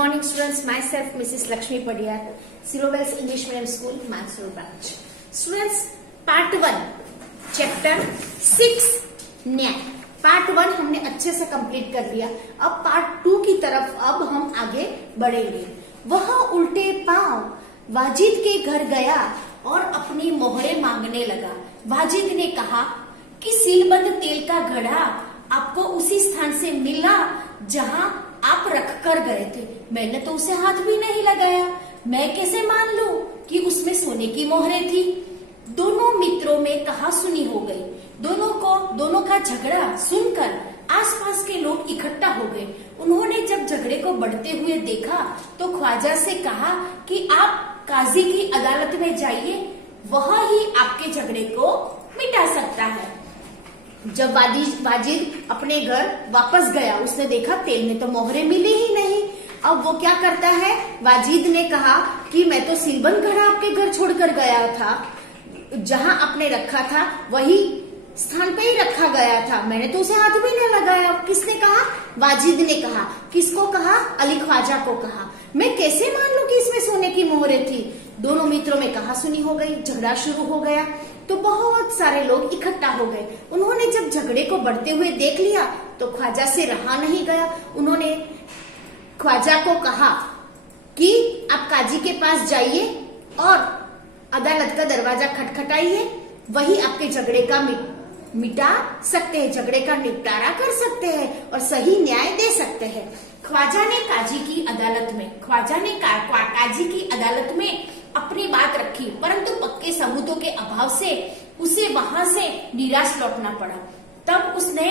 morning students, myself Mrs. Lakshmi Padiyar, Silowells English Medium School, Mysore branch. Students, part 1, chapter 6, न्याय. Part 1 हमने अच्छे से complete कर लिया. अब पार्ट 2 की तरफ अब हम आगे बढ़ेंगे. वह उल्टे पांव वाजिद के घर गया और अपनी मोहरें मांगने लगा. वाजिद ने कहा कि सीलबंद तेल का घड़ा आपको उसी स्थान से मिला जहां आप रख कर गए थे. मैंने तो उसे हाथ भी नहीं लगाया. मैं कैसे मान लूं कि उसमें सोने की मोहरें थी. दोनों मित्रों में कहासुनी हो गई. दोनों का झगड़ा सुनकर आसपास के लोग इकट्ठा हो गए. उन्होंने जब झगड़े को बढ़ते हुए देखा तो ख्वाजा से कहा कि आप काजी की अदालत में जाइए, वह ही आपके झगड़े को मिटा सकता है. जब वाजिद अपने घर वापस गया, उसने देखा तेल में तो मोहरें मिली ही नहीं. अब वो क्या करता है, वाजिद ने कहा कि मैं तो सीलबंद घड़ा आपके घर छोड़कर गया था, जहां आपने रखा था वही स्थान पे ही रखा गया था. मैंने तो उसे हाथ भी नहीं लगाया. किसने कहा? वाजिद ने कहा. किसको कहा? अली ख्वाजा को कहा. मैं कैसे मान लूं कि इसमें सोने की मोहरें थी. दोनों मित्रों में कहासुनी हो गई. झगड़ा शुरू हो गया तो बहुत सारे लोग इकट्ठा हो गए. उन्होंने जब झगड़े को बढ़ते हुए देख लिया तो ख्वाजा से रहा नहीं गया. उन्होंने ख्वाजा को कहा कि आप काजी के पास जाइए और अदालत का दरवाजा खटखटाइए, वही आपके झगड़े का मिटा सकते हैं, झगड़े का निपटारा कर सकते हैं और सही न्याय दे सकते हैं. ख्वाजा ने काजी की अदालत में अपनी बात रखी, परंतु पक्के सबूतों के अभाव से उसे वहां से निराश लौटना पड़ा. तब उसने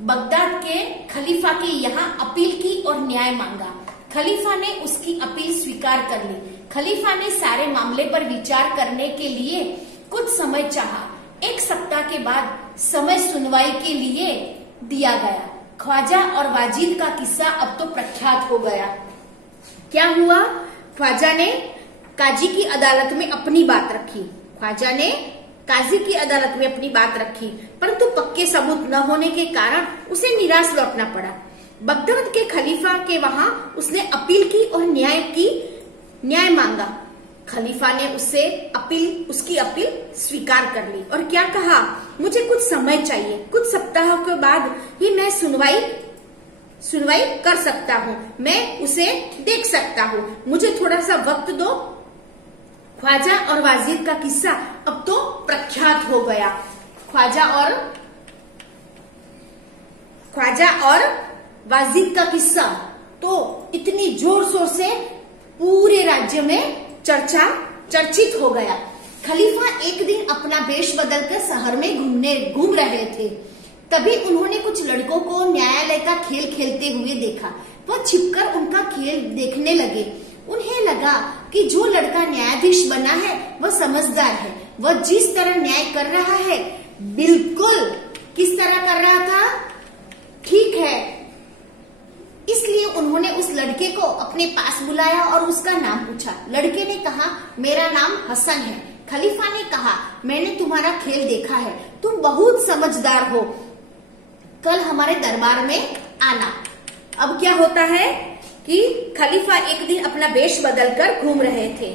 बगदाद के खलीफा के यहाँ अपील की और न्याय मांगा. खलीफा ने उसकी अपील स्वीकार कर ली. खलीफा ने सारे मामले पर विचार करने के लिए कुछ समय चाहा. 1 सप्ताह के बाद समय सुनवाई के लिए दिया गया. ख्वाजा और वाजिद का किस्सा अब तो प्रख्यात हो गया. क्या हुआ? ख्वाजा ने काजी की अदालत में अपनी बात रखी. ख्वाजा ने काजी की अदालत में अपनी बात रखी, परंतु पक्के सबूत न होने के कारण उसे निराश लौटना पड़ा. बगदाद के खलीफा के वहां उसने अपील की और न्याय मांगा. खलीफा ने उसकी अपील स्वीकार कर ली और क्या कहा, मुझे कुछ समय चाहिए, कुछ सप्ताहों के बाद ही मैं सुनवाई कर सकता हूँ, मैं उसे देख सकता हूँ, मुझे थोड़ा सा वक्त दो. ख्वाजा और वाजिद का किस्सा अब तो प्रख्यात हो गया. ख्वाजा और वाजिद का किस्सा तो इतनी जोर शोर से पूरे राज्य में चर्चित हो गया. खलीफा एक दिन अपना वेश बदलकर शहर में घूम रहे थे. तभी उन्होंने कुछ लड़कों को न्यायालय का खेल खेलते हुए देखा. वह छिपकर उनका खेल देखने लगे. उन्हें लगा कि जो लड़का न्यायाधीश बना है वह समझदार है. वह जिस तरह न्याय कर रहा है, बिल्कुल किस तरह कर रहा था, ठीक है. इसलिए उन्होंने उस लड़के को अपने पास बुलाया और उसका नाम पूछा. लड़के ने कहा, मेरा नाम हसन है. खलीफा ने कहा, मैंने तुम्हारा खेल देखा है, तुम बहुत समझदार हो, कल हमारे दरबार में आना. अब क्या होता है कि खलीफा एक दिन अपना वेश बदलकर घूम रहे थे.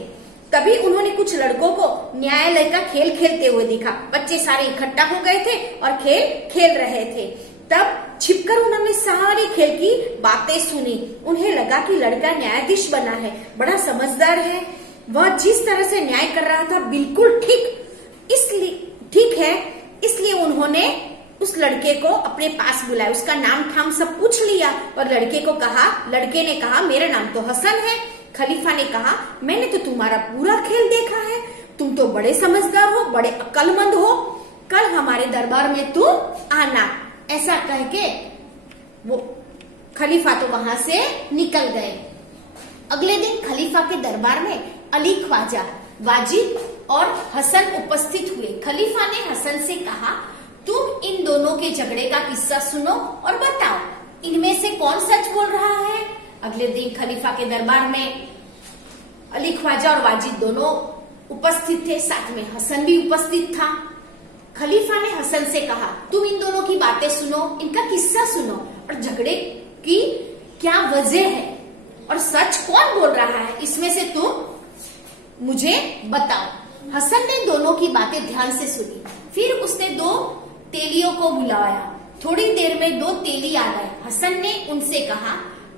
तभी उन्होंने कुछ लड़कों को न्यायालय का खेल खेलते हुए देखा. बच्चे सारे इकट्ठा हो गए थे और खेल रहे थे. तब छिपकर उन्होंने सारी खेल की बातें सुनी. उन्हें लगा कि लड़का न्यायाधीश बना है, बड़ा समझदार है, वह जिस तरह से न्याय कर रहा था बिल्कुल ठीक है. इसलिए उन्होंने उस लड़के को अपने पास बुलाया, उसका नाम ठाम सब पूछ लिया और लड़के ने कहा, मेरा नाम तो हसन है. खलीफा ने कहा, मैंने तो तुम्हारा पूरा खेल देखा है, तुम तो बड़े समझदार हो, बड़े अक्लमंद हो, कल हमारे दरबार में तुम आना. ऐसा कह के वो खलीफा तो वहां से निकल गए. अगले दिन खलीफा के दरबार में अली ख्वाजा, वाजिद और हसन उपस्थित हुए. खलीफा ने हसन से कहा, तुम इन दोनों के झगड़े का किस्सा सुनो और बताओ, इनमें से कौन सच बोल रहा है. अगले दिन खलीफा के दरबार में अली ख्वाजा और वाजिद दोनों उपस्थित थे, साथ में हसन भी उपस्थित था. खलीफा ने हसन से कहा, तुम इन दोनों की बातें सुनो, इनका किस्सा सुनो और झगड़े की क्या वजह है और सच कौन बोल रहा है, इसमें से तुम मुझे बताओ। हसन ने दोनों की बातें ध्यान से सुनी। फिर उसने 2 तेलियों को बुलाया। थोड़ी देर में 2 तेली आ गए। हसन ने उनसे कहा,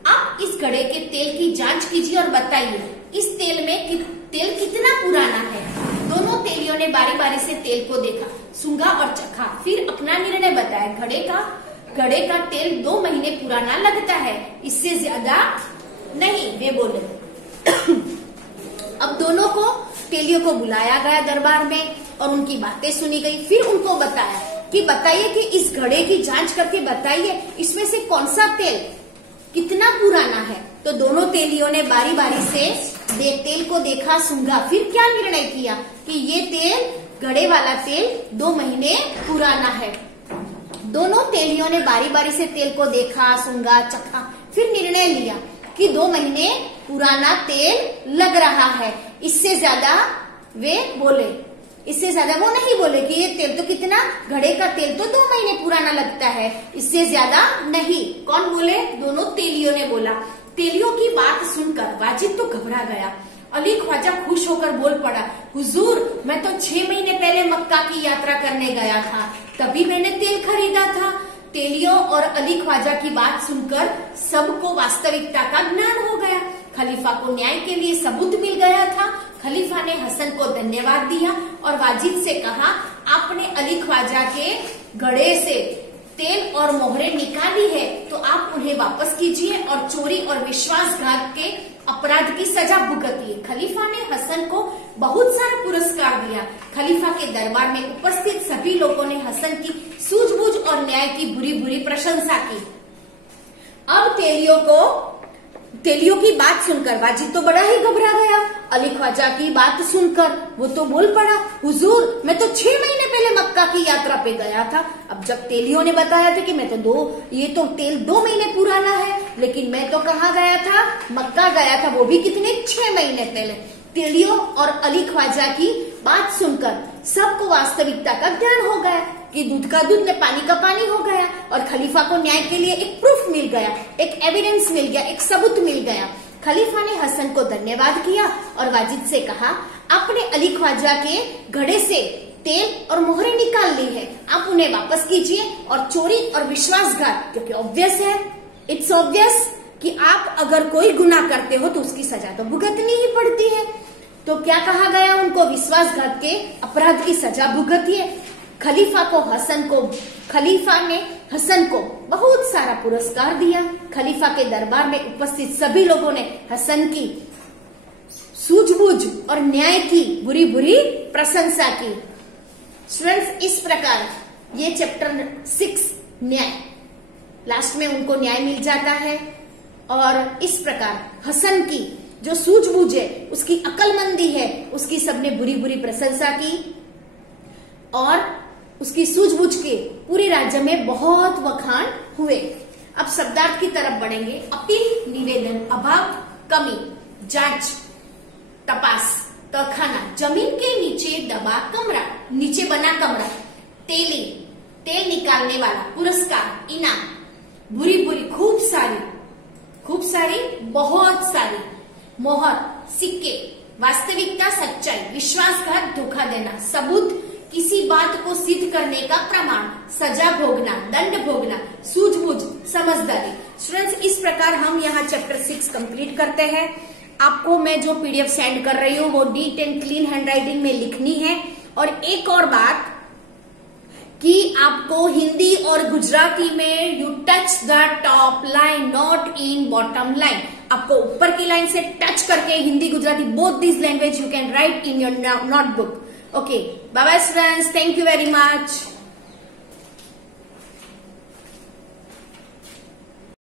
आप इस घड़े के तेल की जांच कीजिए और बताइए इस तेल में तेल कितना पुराना है। दोनों तेलियों ने बारी बारी से तेल को देखा, सूंघा और चखा, फिर अपना निर्णय बताया। घड़े का तेल 2 महीने पुराना लगता है, इससे ज्यादा नहीं, वे बोले। अब दोनों को तेलियों को बुलाया गया दरबार में और उनकी बातें सुनी गई। फिर उनको बताया कि बताइए कि इस घड़े की जांच करके बताइए इसमें से कौन सा तेल कितना पुराना है। तो दोनों तेलियों ने बारी बारी से तेल को देखा, सूंघा, फिर क्या निर्णय किया कि ये तेल, घड़े वाला तेल 2 महीने पुराना है। दोनों तेलियों ने बारी बारी से तेल को देखा, सूंघा, चखा, फिर निर्णय लिया कि 2 महीने पुराना तेल लग रहा है। इससे ज्यादा वे बोले, इससे ज्यादा वो नहीं बोले कि ये तेल तो कितना, घड़े का तेल तो 2 महीने पुराना लगता है, इससे ज्यादा नहीं। कौन बोले? दोनों तेलियों ने बोला। तेलियों की बात सुनकर वाजिद तो घबरा गया। अली ख्वाजा खुश होकर बोल पड़ा, हुजूर, मैं तो 6 महीने पहले मक्का की यात्रा करने गया था, तभी मैंने तेल खरीदा था। तेलियों और अली ख्वाजा की बात सुनकर सबको वास्तविकता का ज्ञान हो गया। खलीफा को न्याय के लिए सबूत मिल गया था। खलीफा ने हसन को धन्यवाद दिया और वाजिद से कहा, आपने अली ख्वाजा के घड़े से तेल और मोहरें निकाली है तो आप उन्हें वापस कीजिए और चोरी और विश्वासघात के अपराध की सजा भुगतिए। खलीफा ने हसन को बहुत सारा पुरस्कार दिया। खलीफा के दरबार में उपस्थित सभी लोगों ने हसन की सूझबूझ और न्याय की बुरी बुरी प्रशंसा की। अब तेलियों की बात सुनकर वाजिद तो बड़ा ही घबरा गया। अली ख्वाजा की बात सुनकर वो तो बोल पड़ा, हुजूर, मैं तो 6 महीने पहले मक्का की यात्रा पे गया था। अब जब तेलियों ने बताया था कि मैं तो ये तो तेल 2 महीने पुराना है, लेकिन मैं तो कहाँ गया था? मक्का गया था, वो भी कितने, 6 महीने पहले। तेलियों और अली ख्वाजा की बात सुनकर सबको वास्तविकता का ज्ञान हो गया कि दूध का दूध में पानी का पानी हो गया और खलीफा को न्याय के लिए एक प्रूफ मिल गया, एक एविडेंस मिल गया, एक सबूत मिल गया। खलीफा ने हसन को धन्यवाद किया और वाजिद से कहा, आपने अली ख्वाजा के घड़े से तेल और मोहरें निकाल ली है, आप उन्हें वापस कीजिए और चोरी और विश्वासघात, क्योंकि ऑब्वियस है, इट्स ऑब्वियस कि आप अगर कोई गुनाह करते हो तो उसकी सजा तो भुगतनी ही पड़ती है। तो क्या कहा गया उनको? विश्वासघात के अपराध की सजा भुगतिए। खलीफा ने हसन को बहुत सारा पुरस्कार दिया। खलीफा के दरबार में उपस्थित सभी लोगों ने हसन की सूझबूझ और न्याय की बुरी बुरी प्रशंसा की। स्टूडेंट्स, इस प्रकार ये चैप्टर 6 न्याय, लास्ट में उनको न्याय मिल जाता है और इस प्रकार हसन की जो सूझबूझ है, उसकी अकलमंदी है, उसकी सबने बुरी बुरी प्रशंसा की और उसकी सूझबूझ के पूरे राज्य में बहुत वखान हुए। अब शब्दार्थ की तरफ बढ़ेंगे। अपील, निवेदन, अभाव, कमी, जांच, तपास, तहखाना, जमीन के नीचे दबा कमरा, नीचे बना कमरा, तेली, तेल निकालने वाला, पुरस्कार, इनाम, बुरी बुरी, खूब सारी, बहुत सारी, मोहर, सिक्के, वास्तविकता, सच्चाई, विश्वासघात, धोखा देना, सबूत, किसी बात को सिद्ध करने का प्रमाण, सजा भोगना, दंड भोगना, सूझबूझ, समझदारी। स्टूडेंट्स, इस प्रकार हम यहाँ चैप्टर 6 कंप्लीट करते हैं। आपको मैं जो पीडीएफ सेंड कर रही हूँ वो नीट एंड क्लीन हैंडराइटिंग में लिखनी है। और एक और बात कि आपको हिंदी और गुजराती में you touch the top line, not in bottom line. आपको ऊपर की लाइन से टच करके Hindi Gujarati both this language you can write in your notebook. Okay, bye bye students, thank you very much.